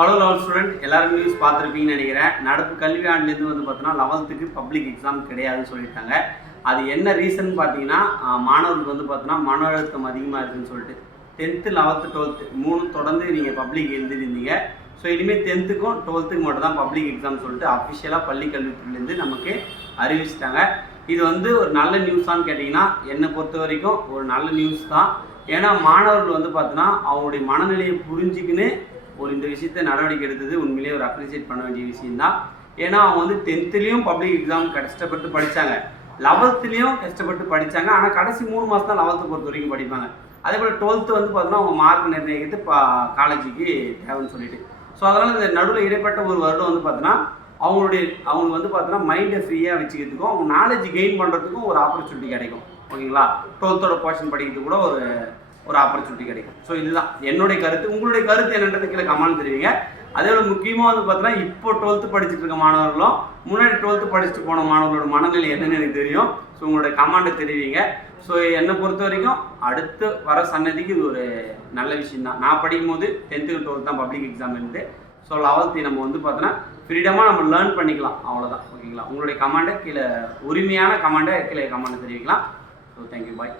Hello level student எல்லாரும் news பார்த்துருப்பீங்கன்னு நினைக்கிறேன். நடப்பு கல்வி ஆண்டுலேருந்து வந்து பார்த்தோன்னா 11th பப்ளிக் எக்ஸாம் கிடையாதுன்னு சொல்லிட்டாங்க. அது என்ன ரீசன் பார்த்தீங்கன்னா, மாணவர்களுக்கு வந்து பார்த்தோன்னா மன அழுத்தம் அதிகமாக இருக்குதுன்னு சொல்லிட்டு 10th 11th 12th 3 தொடர்ந்து நீங்கள் பப்ளிக் எழுதிருந்தீங்க. ஸோ இனிமேல் 10th-க்கும் 12th-க்கும் மட்டும் தான் பப்ளிக் எக்ஸாம் சொல்லிட்டு அஃபிஷியலாக பள்ளி கல்வித்துறையிலேருந்து நமக்கு அறிவிச்சிட்டாங்க. இது வந்து ஒரு நல்ல நியூஸான்னு கேட்டிங்கன்னா, என்னை பொறுத்த வரைக்கும் ஒரு நல்ல நியூஸ் தான். ஏன்னா மாணவர்கள் வந்து பார்த்தோன்னா அவங்களுடைய மனநிலையை புரிஞ்சுக்கின்னு இந்த விஷயத்தை நடவடிக்கை எடுத்தது உண்மையிலேயே ஒரு அப்ரிசியேட் பண்ண வேண்டிய விஷயம்தான். ஏன்னா அவங்க வந்து 10th-லேயும் பப்ளிக் எக்ஸாம் கஷ்டப்பட்டு படித்தாங்க, 11th-லேயும் கஷ்டப்பட்டு படித்தாங்க. ஆனால் கடைசி 3 மாதம் தான் 11th பொறுத்த வரைக்கும் படிப்பாங்க. அதே போல் 12th வந்து பார்த்தோன்னா அவங்க மார்க் நிர்ணயிக்கிறது காலேஜுக்கு தேவைன்னு சொல்லிட்டு. ஸோ அதனால் இந்த நடுவில் இடைப்பட்ட ஒரு வருடம் வந்து பார்த்தோன்னா அவங்களுக்கு வந்து பார்த்தோன்னா மைண்டை ஃப்ரீயாக வச்சுக்கிறதுக்கும் அவங்க நாலேஜ் கெயின் பண்ணுறதுக்கும் ஒரு ஆப்பர்ச்சுனிட்டி கிடைக்கும். ஓகேங்களா? 12th-ஓட போர்ஷன் படிக்கிறது கூட ஒரு ஆப்பர்ச்சுனிட்டி கிடைக்கும். ஸோ இதுதான் என்னுடைய கருத்து. உங்களுடைய கருத்து என்னன்றது கீழே கமெண்ட் தெரிவிங்க. அதே போல் முக்கியமாக வந்து பார்த்தோன்னா இப்போ 12th படிச்சுட்டு இருக்க மாணவர்களும் முன்னாடி 12th படிச்சுட்டு போன மாணவர்களோட மனநிலை என்னன்னு எனக்கு தெரியும். ஸோ உங்களுடைய கமெண்ட்டை தெரிவிங்க. ஸோ என்னை பொறுத்த வரைக்கும் அடுத்து வர சன்னதிக்கு இது ஒரு நல்ல விஷயம் தான். நான் படிக்கும் போது 10th 12th தான் பப்ளிக் எக்ஸாம் இருந்து. ஸோ 11th நம்ம வந்து பார்த்தோன்னா ஃப்ரீடமாக நம்ம லேர்ன் பண்ணிக்கலாம், அவ்வளோதான். ஓகேங்களா? உங்களுடைய கமெண்ட்டை கீழே உரிமையான கமெண்ட்டை கீழே கமெண்ட்டை தெரிவிக்கலாம். ஸோ தேங்க்யூ, பாய்.